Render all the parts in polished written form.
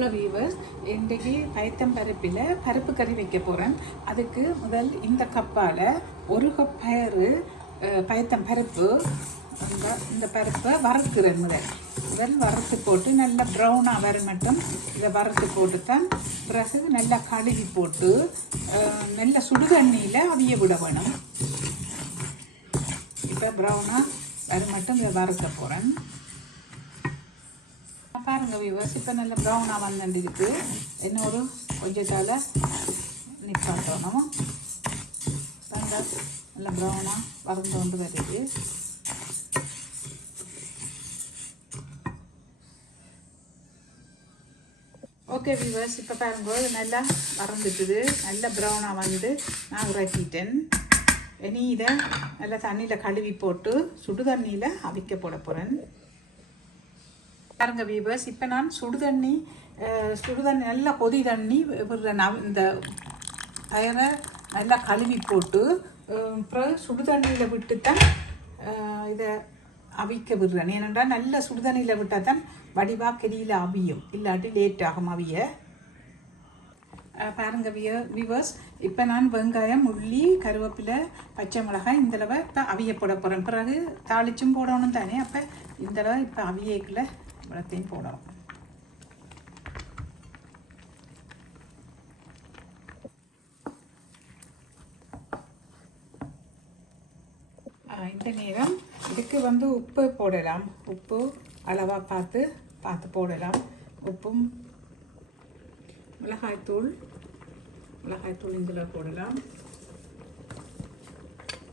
Hello viewers, இன்றைக்கி பயத்தம் பருப்பில் பருப்பு கறி வைக்க போகிறேன். அதுக்கு முதல் இந்த கப்பால் ஒரு கப் பயத்தம் பருப்பு இந்த பருப்பை வறுக்கிறேன். முதல் வறுத்து போட்டு நல்லா ப்ரௌனாக வர மட்டும் இதை வறுத்து போட்டு தான் பிறகு நல்லா கழுவி போட்டு நல்ல சுடு தண்ணியில் அவிய விட வேணும். இப்போ ப்ரௌனாக வர மட்டும் இதை வறுக்க போகிறேன். பாருங்க வியூவர்ஸ், இப்போ நல்ல ப்ரௌனாக வந்துருக்கு. இன்னொரு கொஞ்சத்தால் நிப்பாட்டணும். பாருங்க நல்ல ப்ரௌனாக வறந்து கொண்டு வருது. ஓகே வியூவர்ஸ், இப்போ பாருங்க நல்லா வறந்துட்டுது. நல்ல ப்ரௌனாக வந்து நான் இறக்கிட்டேன். இனி இதை நல்லா தண்ணியில் கழுவி போட்டு சுடு தண்ணியில் அவிக்க போட போகிறேன். பாருங்க வீவர்ஸ், இப்போ நான் சுடுதண்ணி நல்லா கொதி தண்ணி இந்த தயரை நல்லா கழுவி போட்டு அப்புறம் சுடுதண்ணியில் விட்டு தான் இதை அவிக்க விடுறேன். ஏனென்றால் நல்ல சுடுதண்ணியில் விட்டால் தான் வடிவாக கெரியில் அவியும், இல்லாட்டி லேட் ஆகும் அவிய. பாருங்க வீவர்ஸ், இப்போ நான் வெங்காயம், உள்ளி, கருவேப்பிலை, பச்சை மிளகாய் இந்தளவை இப்போ அவிய போட போகிறேன். பிறகு தாளிச்சும் போடணும் தானே. அப்போ இந்தளவை இப்போ அவியக்குள்ள இவ்வளோத்தையும் போடலாம். இந்த நேரம் இதுக்கு வந்து உப்பு போடலாம். உப்பு அளவாக பார்த்து போடலாம். உப்பும் மிளகாய்த்தூள் இதில் போடலாம்.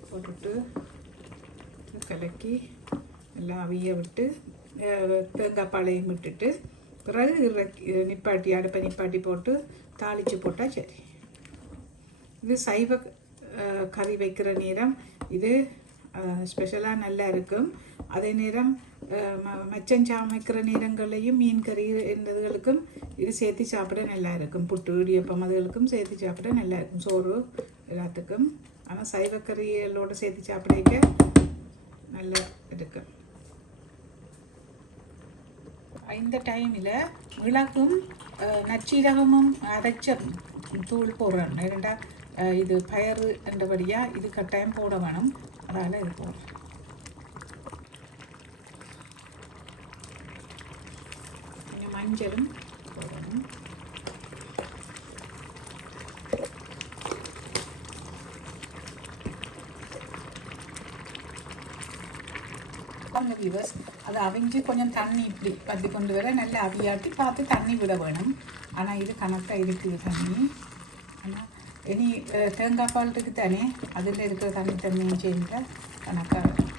போட்டுட்டு கலக்கி எல்லாம் அவிய விட்டு தேங்காய் பாலையும் விட்டுட்டு பிறகு அடுப்பை நிப்பாட்டி போட்டு தாளித்து போட்டால் சரி. இது சைவ கறி வைக்கிற நேரம் இது ஸ்பெஷலாக நல்லா இருக்கும். அதே நேரம் மச்சஞ்சாம் வைக்கிற நேரங்களையும் மீன் கறி என்றதுகளுக்கும் இது சேர்த்து சாப்பிட நல்லா இருக்கும். புட்டு, இடியப்பம் அதுகளுக்கும் சேர்த்து சாப்பிட நல்லா இருக்கும். சோறு எல்லாத்துக்கும். ஆனால் சைவக்கறிகளோடு சேர்த்து சாப்பிட நல்லா இருக்கும். இந்த டைமில் மிளகும் நச்சீரகமும் அரைச்ச தூள் போடுறேன். ஏன்னா இது பயறு என்றபடியாக இது கட்டாயம் போட வேணும். அதனால் இது போடுறேன். கொஞ்சம் மஞ்சளும் போடணும். வியூவர்ஸ், அதை அவிஞ்சு கொஞ்சம் தண்ணி இப்படி பற்றி கொண்டு வர நல்லா அவியாட்டி பார்த்து தண்ணி விட வேணும். ஆனால் இது கணக்காக இருக்குது தண்ணி. ஆனால் இனி தேங்காய் பால் இருக்குது தானே, அதில் இருக்கிற தண்ணியும் சேர்ந்து கணக்காக வேணும்.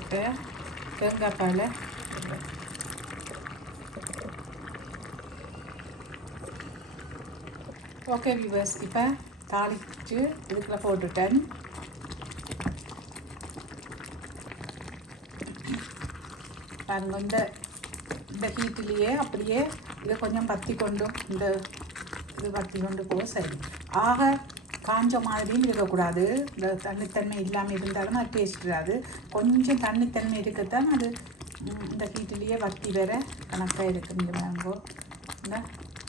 இப்போ தேங்காய் பாலை ஓகே வியூவர்ஸ், இப்போ தாளிச்சு இதுக்குள்ள போட்டுட்டேன். பாருங்க இந்த ஹீட்டிலேயே அப்படியே இதை கொஞ்சம் பற்றி கொண்டும் இது பற்றி கொண்டு போக சரி. ஆக காஞ்ச மாதிரியும் இருக்கக்கூடாது. இந்த தண்ணித்தன்மை இல்லாமல் இருந்தாலும் அது டேஸ்ட் வராது. கொஞ்சம் தண்ணித்தன்மை இருக்கத்தான் அது இந்த ஹீட்டிலேயே வற்றி வேற கணக்காக இருக்குது. இந்த மேங்கோ இந்த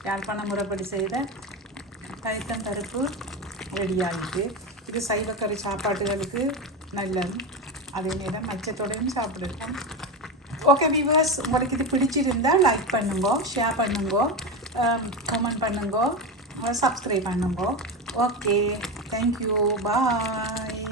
யாழ்ப்பாண முறைப்படி செய்த பயத்தம் பருப்பு ரெடி ஆகிட்டு. இது சைவக்கறி சாப்பாட்டுகளுக்கு நல்லது. அதே நேரம் மச்சத்தோடையும் சாப்பிடுவோம். ஓகே வீவர்ஸ், உங்களுக்கு இது பிடிச்சிருந்தால் லைக் பண்ணுங்க, ஷேர் பண்ணுங்க, கமெண்ட் பண்ணுங்க, சப்ஸ்கிரைப் பண்ணுங்க. ஓகே, தேங்க்யூ, பாய்.